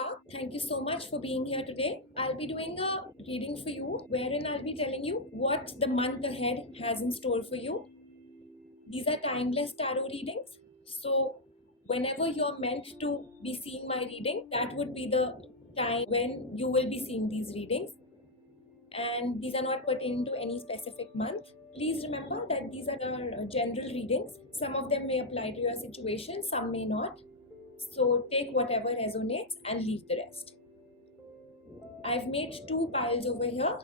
Noah. Thank you so much for being here today. I'll be doing a reading for you wherein I'll be telling you what the month ahead has in store for you. These are timeless tarot readings. So, whenever you're meant to be seeing my reading, that would be the time when you will be seeing these readings. And these are not pertaining to any specific month. Please remember that these are general readings. Some of them may apply to your situation, some may not. So take whatever resonates and leave the rest. I've made two piles over here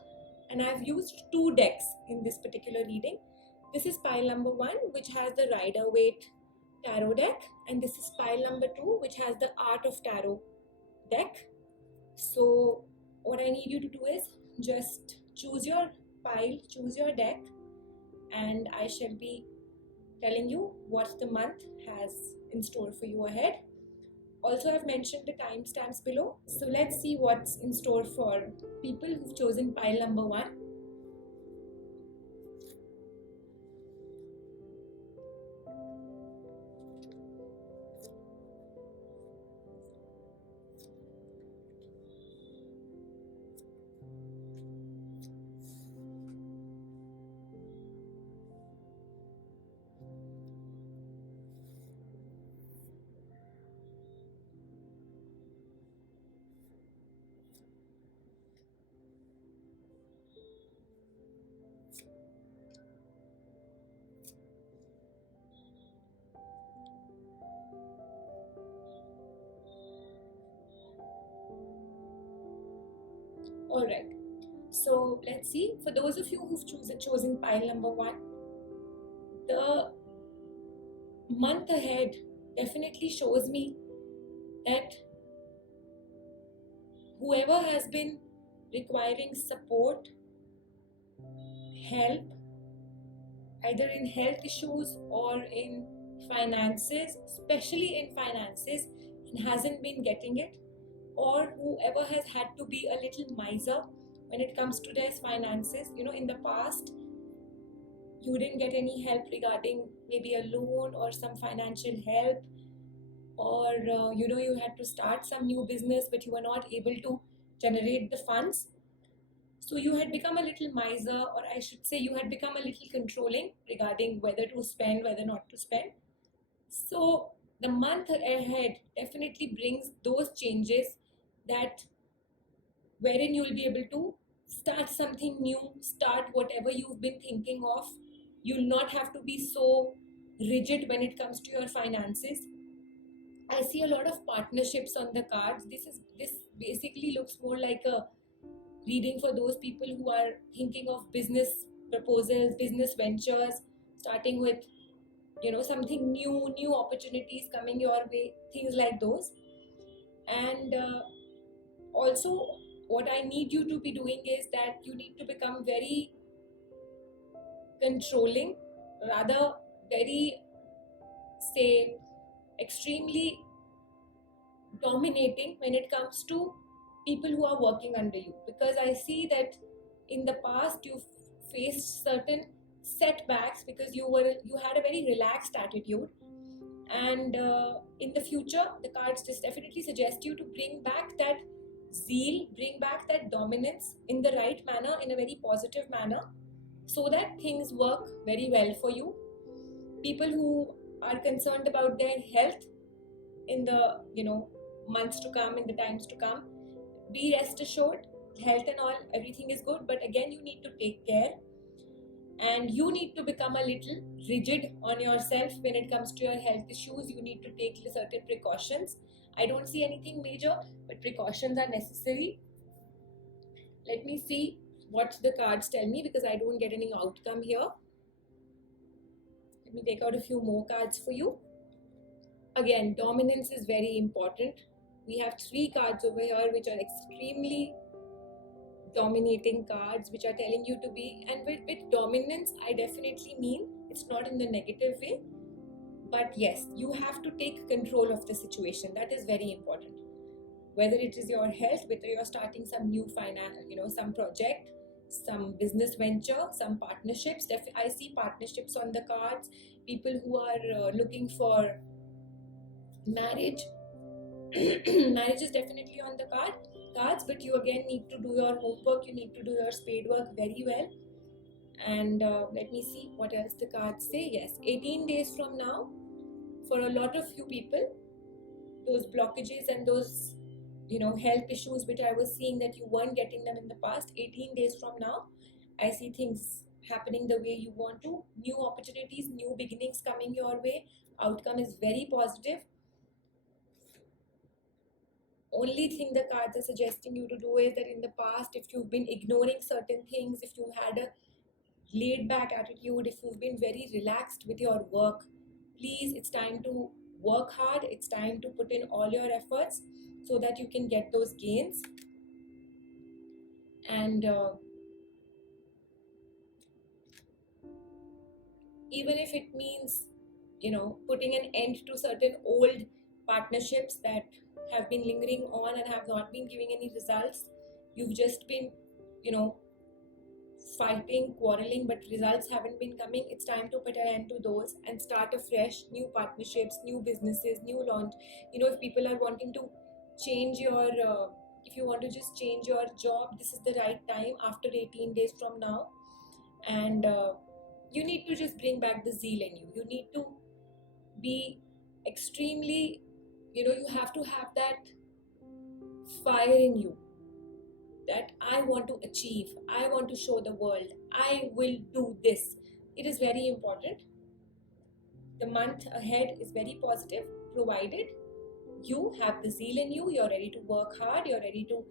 and I've used two decks in this particular reading. This is pile number 1, which has the Rider-Waite Tarot deck, and this is pile number 2, which has the Art of Tarot deck. So what I need you to do is just choose your pile, choose your deck, and I shall be telling you what the month has in store for you ahead. Also, I've mentioned the timestamps below. So let's see what's in store for people who've chosen pile number 1. Alright, so let's see. For those of you who've chosen pile number 1, the month ahead definitely shows me that whoever has been requiring support, help, either in health issues or in finances, especially in finances, and hasn't been getting it, or whoever has had to be a little miser when it comes to their finances. In the past, you didn't get any help regarding maybe a loan or some financial help, or you had to start some new business but you were not able to generate the funds. So you had become a little miser, or I should say you had become a little controlling regarding whether to spend, whether not to spend. So the month ahead definitely brings those changes, that wherein you will be able to start something new, start whatever you've been thinking of. You'll not have to be so rigid when it comes to your finances. I see a lot of partnerships on the cards. This basically looks more like a reading for those people who are thinking of business proposals, business ventures, starting with something new opportunities coming your way, things like those. And also, what I need you to be doing is that you need to become very controlling, rather very, say, extremely dominating when it comes to people who are working under you, because I see that in the past you've faced certain setbacks because you had a very relaxed attitude, and in the future the cards just definitely suggest you to bring back that zeal, bring back that dominance in the right manner, in a very positive manner, so that things work very well for you. People who are concerned about their health in the months to come, in the times to come, be rest assured, health and all, everything is good, but again you need to take care, and you need to become a little rigid on yourself when it comes to your health issues. You need to take certain precautions. I don't see anything major, but precautions are necessary. Let me see what the cards tell me, because I don't get any outcome here. Let me take out a few more cards for you. Again, dominance is very important. We have 3 cards over here which are extremely dominating cards, which are telling you to be, and with dominance I definitely mean it's not in the negative way, but yes, you have to take control of the situation. That is very important. Whether it is your health, whether you're starting some new some project, some business venture, some partnerships. I see partnerships on the cards. People who are looking for marriage, Marriage is definitely on the cards, but you again need to do your homework. You need to do your spade work very well. And let me see what else the cards say. Yes, 18 days from now, for a lot of you people, those blockages and those health issues which I was seeing that you weren't getting them in the past, 18 days from now, I see things happening the way you want to. New opportunities, new beginnings coming your way. Outcome is very positive. Only thing the cards are suggesting you to do is that in the past, if you've been ignoring certain things, if you had a laid back attitude, if you've been very relaxed with your work, please, it's time to work hard. It's time to put in all your efforts so that you can get those gains. And even if it means putting an end to certain old partnerships that have been lingering on and have not been giving any results, you've just been fighting, quarreling, but results haven't been coming. It's time to put an end to those and start afresh. New partnerships, new businesses, new launch. If people are wanting to change your if you want to just change your job, this is the right time after 18 days from now. And you need to just bring back the zeal in you. You need to be extremely, you have to have that fire in you, that I want to achieve, I want to show the world, I will do this. It is very important. The month ahead is very positive, provided you have the zeal in you, you're ready to work hard, you're ready to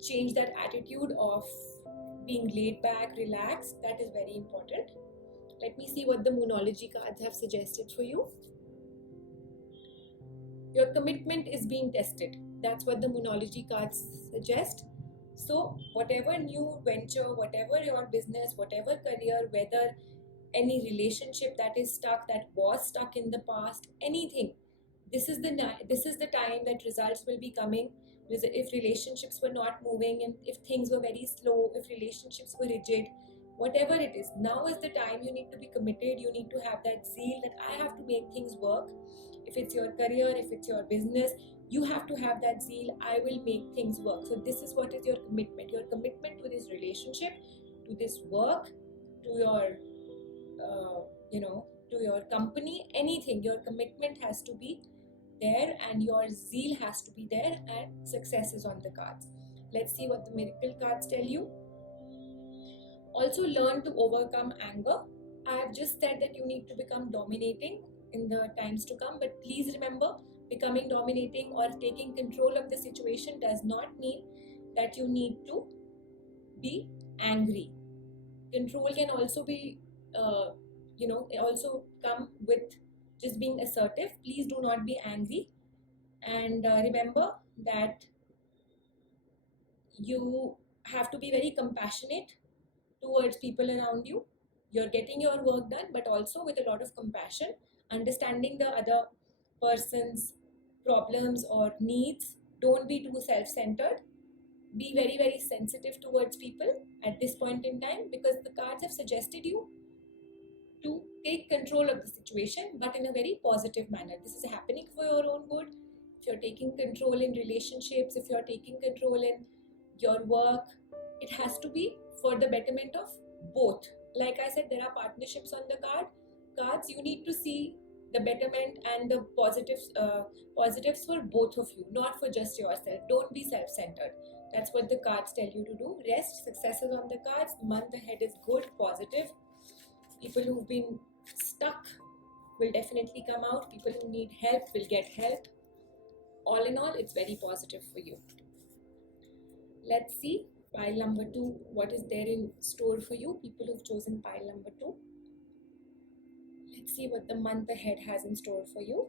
change that attitude of being laid back, relaxed. That is very important. Let me see what the Moonology cards have suggested for you. Your commitment is being tested. That's what the Moonology cards suggest. So whatever new venture, whatever your business, whatever career, whether any relationship that is stuck, that was stuck in the past, anything, this is the time that results will be coming. If relationships were not moving, and if things were very slow, if relationships were rigid, whatever it is, now is the time. You need to be committed. You need to have that zeal that I have to make things work. If it's your career, if it's your business, you have to have that zeal. I will make things work. So this is what is your commitment. Your commitment to this relationship, to this work, to your to your company, anything. Your commitment has to be there and your zeal has to be there, and success is on the cards. Let's see what the miracle cards tell you. Also, learn to overcome anger. I have just said that you need to become dominating in the times to come, but please remember, becoming dominating or taking control of the situation does not mean that you need to be angry. Control can also be also come with just being assertive. Please do not be angry, and remember that you have to be very compassionate towards people around you. You're getting your work done, but also with a lot of compassion, understanding the other person's problems or needs. Don't be too self-centered. Be very, very sensitive towards people at this point in time, because the cards have suggested you to take control of the situation, but in a very positive manner. This is happening for your own good. If you're taking control in relationships, if you're taking control in your work, it has to be for the betterment of both. Like I said, there are partnerships on the cards. You need to see the betterment and the positives for both of you, not for just yourself. Don't be self-centered. That's what the cards tell you to do. Rest, success is on the cards. Month ahead is good, positive. People who've been stuck will definitely come out. People who need help will get help. All in all, it's very positive for you. Let's see pile number 2, what is there in store for you, people who've chosen pile number 2. Let's see what the month ahead has in store for you.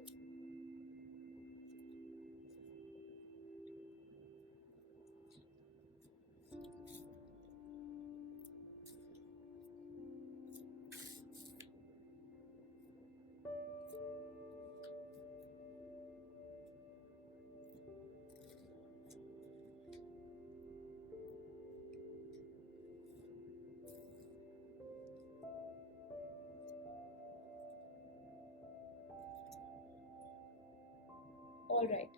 All right,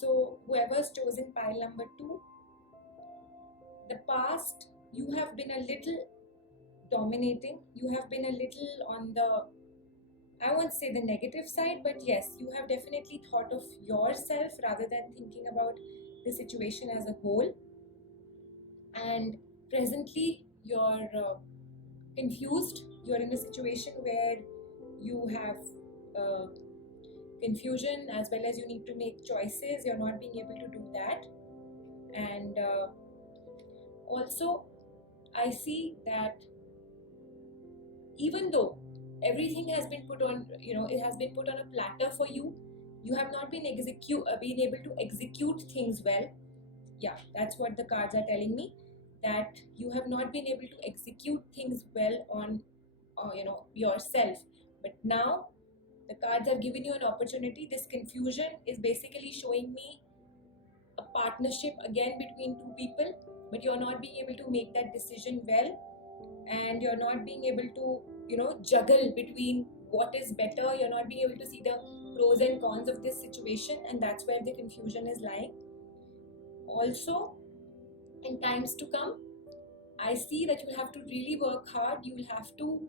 So whoever's chosen pile number 2, the past, you have been a little dominating, you have been a little on the, I won't say the negative side, but yes, you have definitely thought of yourself rather than thinking about the situation as a whole. And presently you're confused, you're in a situation where you have confusion as well as you need to make choices, you're not being able to do that. And also I see that even though everything has been put on, it has been put on a platter for you, you have not been been able to execute things well. Yeah, that's what the cards are telling me, that you have not been able to execute things well on yourself. But now the cards have given you an opportunity. This confusion is basically showing me a partnership again between two people, but you're not being able to make that decision well, and you're not being able to juggle between what is better. You're not being able to see the pros and cons of this situation, and that's where the confusion is lying. Also, in times to come, I see that you'll have to really work hard. You'll have to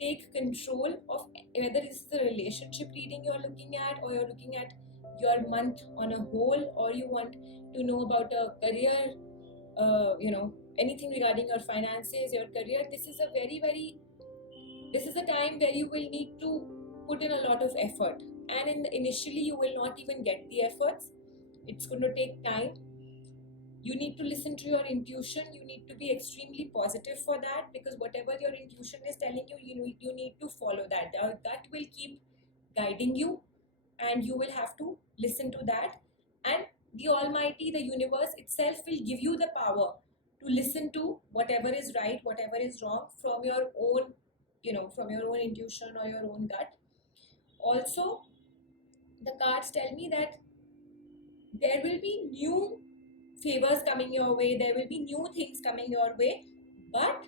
take control of whether this is a relationship reading you're looking at, or you're looking at your month on a whole, or you want to know about a career, anything regarding your finances, your career. This is a time where you will need to put in a lot of effort, and initially you will not even get the efforts. It's going to take time. You need to listen to your intuition. You need to be extremely positive for that, because whatever your intuition is telling you, you need to follow that. That will keep guiding you, and you will have to listen to that. And the Almighty, the universe itself, will give you the power to listen to whatever is right, whatever is wrong, from your own, from your own intuition or your own gut. Also, the cards tell me that there will be new favors coming your way, there will be new things coming your way, but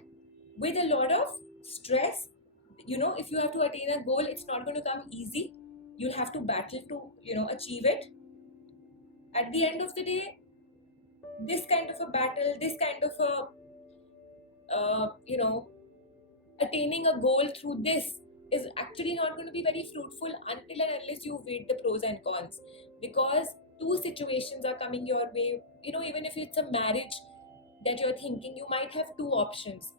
with a lot of stress. If you have to attain a goal, it's not going to come easy. You'll have to battle to achieve it. At the end of the day, this kind of a battle, this kind of a attaining a goal through this is actually not going to be very fruitful until and unless you weigh the pros and cons, because two situations are coming your way. Even if it's a marriage that you're thinking, you might have two options.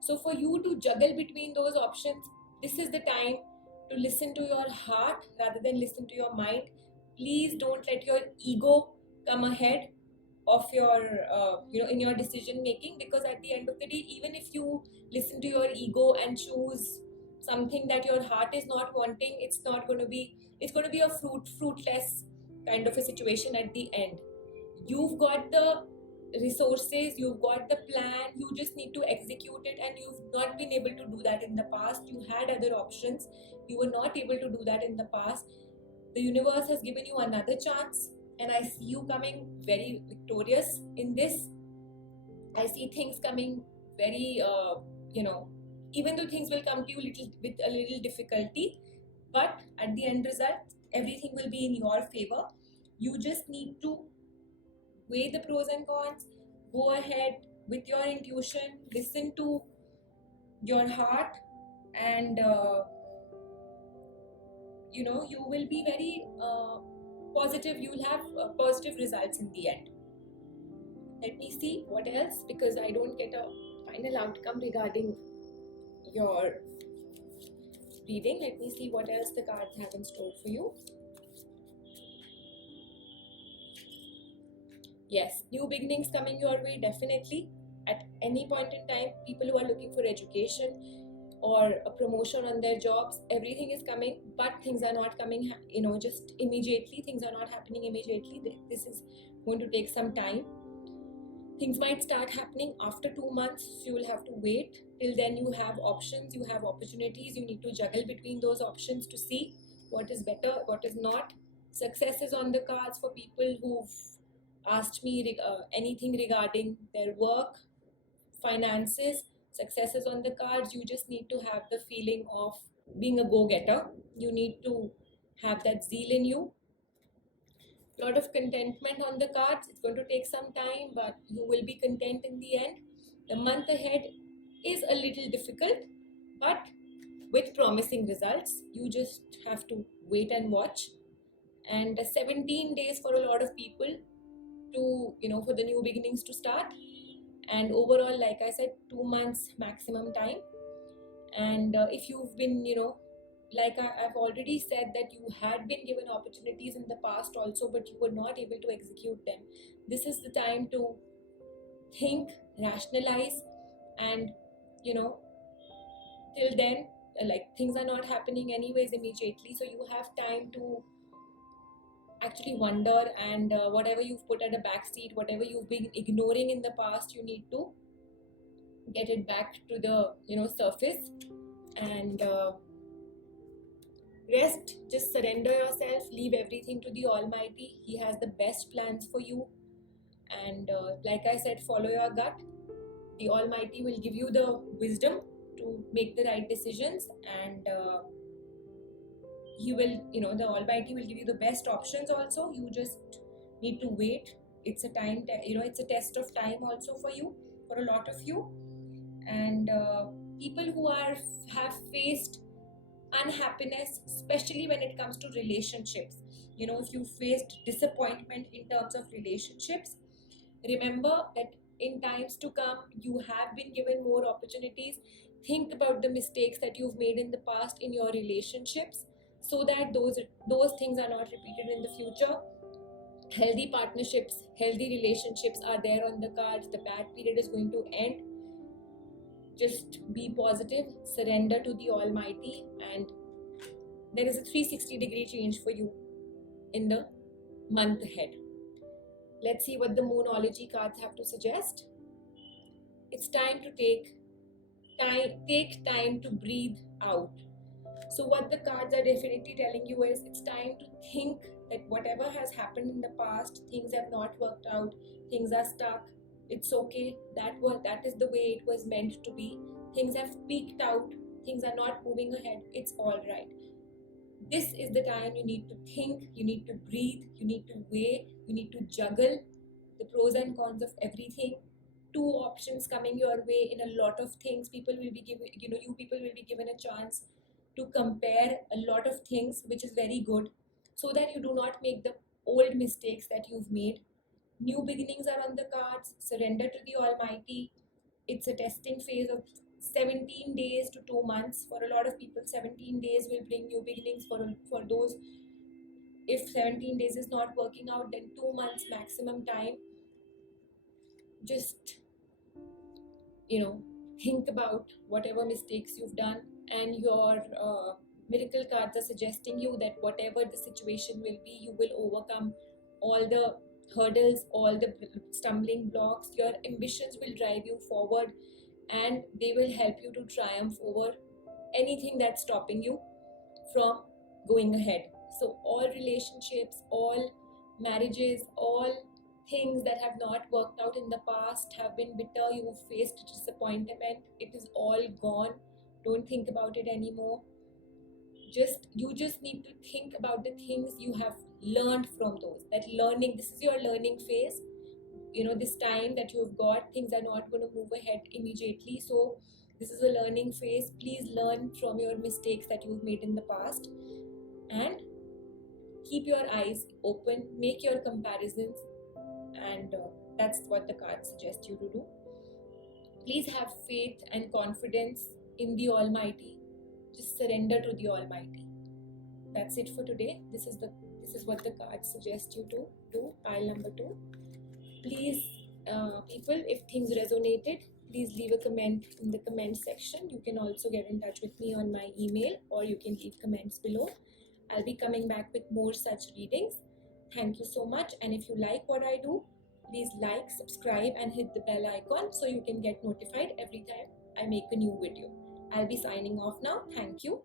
So for you to juggle between those options, this is the time to listen to your heart rather than listen to your mind. Please don't let your ego come ahead of your in your decision making, because at the end of the day, even if you listen to your ego and choose something that your heart is not wanting, it's going to be a fruitless kind of a situation at the end. You've got the resources, you've got the plan, you just need to execute it, and you've not been able to do that in the past. You had other options, you were not able to do that in the past. The universe has given you another chance, and I see you coming very victorious in this. I see things coming very even though things will come to you with a little difficulty, but at the end result, everything will be in your favor. You just need to weigh the pros and cons, go ahead with your intuition, listen to your heart, and you will be very positive. You will have positive results in the end. Let me see what else, because I don't get a final outcome regarding your reading. Let me see what else the cards have in store for you. Yes, new beginnings coming your way, definitely. At any point in time, people who are looking for education or a promotion on their jobs, everything is coming, but things are not coming, just immediately. Things are not happening immediately. This is going to take some time. Things might start happening after 2 months, so you will have to wait. Till then, you have options, you have opportunities. You need to juggle between those options to see what is better, what is not. Success is on the cards for people who've asked me anything regarding their work, finances. Success is on the cards. You just need to have the feeling of being a go-getter. You need to have that zeal in you. lot of contentment on the cards. It's going to take some time, but you will be content in the end. The month ahead is a little difficult, but with promising results. You just have to wait and watch. And 17 days for a lot of people to, for the new beginnings to start. And overall, like I said, 2 months maximum time. And if you've been, like I've already said, that you had been given opportunities in the past also, but you were not able to execute them. This is the time to think, rationalize, and till then, like, things are not happening anyways immediately, so you have time to actually wonder, and whatever you've put at a back seat, whatever you've been ignoring in the past, you need to get it back to the surface. And rest, just surrender yourself, leave everything to the Almighty. He has the best plans for you. And like I said, follow your gut. The Almighty will give you the wisdom to make the right decisions, and He will, the Almighty will give you the best options also. You just need to wait. It's a time, it's a test of time also for you, for a lot of you. And people who have faced unhappiness, especially when it comes to relationships, if you faced disappointment in terms of relationships, remember that in times to come, you have been given more opportunities. Think about the mistakes that you've made in the past in your relationships, so that those things are not repeated in the future. Healthy partnerships, healthy relationships are there on the cards. The bad period is going to end. Just be positive, surrender to the Almighty, and there is a 360-degree change for you in the month ahead. Let's see what the Moonology cards have to suggest. It's time to take time to breathe out. So what the cards are definitely telling you is, it's time to think that whatever has happened in the past, things have not worked out, things are stuck. It's okay. That is the way it was meant to be. Things have peaked out. Things are not moving ahead. It's all right. This is the time you need to think, you need to breathe, you need to weigh, you need to juggle the pros and cons of everything. 2 options coming your way in a lot of things. People will be given, you people will be given a chance to compare a lot of things, which is very good, so that you do not make the old mistakes that you've made. New beginnings are on the cards. Surrender to the Almighty. It's a testing phase of 17 days to 2 months. For a lot of people, 17 days will bring new beginnings. For those, if 17 days is not working out, then 2 months maximum time. Just, think about whatever mistakes you've done, and your miracle cards are suggesting you that whatever the situation will be, you will overcome all the hurdles, all the stumbling blocks. Your ambitions will drive you forward, and they will help you to triumph over anything that's stopping you from going ahead. So all relationships, all marriages, all things that have not worked out in the past, have been bitter, you've faced disappointment, it is all gone. Don't think about it anymore. You just need to think about the things you have learned from those. That learning, this is your learning phase. This time that you've got, things are not going to move ahead immediately. So this is a learning phase. Please learn from your mistakes that you've made in the past, and keep your eyes open, make your comparisons, and that's what the cards suggest you to do. Please have faith and confidence in the Almighty. Just surrender to the Almighty. That's it for today. This is what the cards suggest you to do. Pile number 2. Please, people, if things resonated, please leave a comment in the comment section. You can also get in touch with me on my email, or you can leave comments below. I'll be coming back with more such readings. Thank you so much. And if you like what I do, please like, subscribe, and hit the bell icon so you can get notified every time I make a new video. I'll be signing off now. Thank you.